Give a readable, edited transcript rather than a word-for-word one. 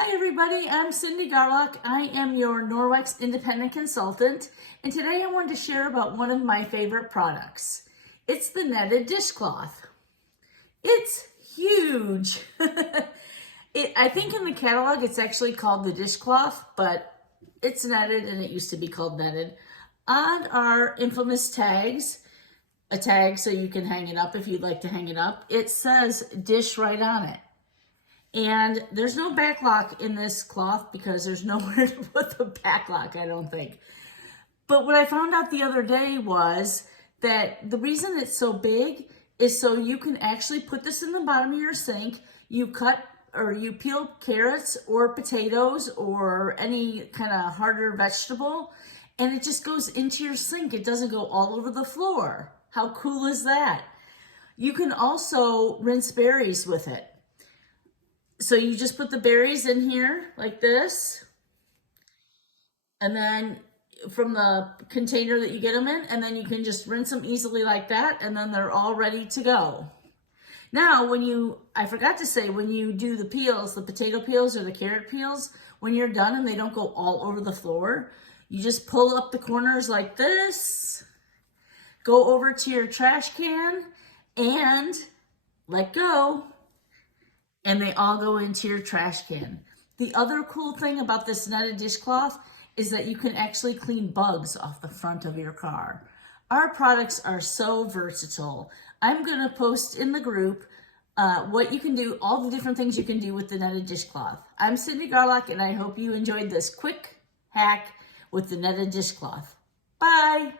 Hi everybody, I'm Cindy Garloch. I am your Norwex independent consultant, and today I wanted to share about one of my favorite products. It's the netted dishcloth. It's huge. I think in the catalog it's actually called the dishcloth, but it's netted and it used to be called netted. On our infamous tags, a tag so you can hang it up if you'd like to hang it up, it says dish right on it. And there's no back lock in this cloth because there's nowhere to put the back lock, I don't think. But what I found out the other day was that the reason it's so big is so you can actually put this in the bottom of your sink. You cut or you peel carrots or potatoes or any kind of harder vegetable, and it just goes into your sink. It doesn't go all over the floor. How cool is that? You can also rinse berries with it. So you just put the berries in here like this, and then from the container that you get them in, and then you can just rinse them easily like that, and then they're all ready to go. Now, I forgot to say, when you do the peels, the potato peels or the carrot peels, when you're done and they don't go all over the floor, you just pull up the corners like this, go over to your trash can, and let go. And they all go into your trash can. The other cool thing about this netted dishcloth is that you can actually clean bugs off the front of your car. Our products are so versatile. I'm gonna post in the group what you can do, all the different things you can do with the netted dishcloth. I'm Cindy Garloch, and I hope you enjoyed this quick hack with the netted dishcloth. Bye.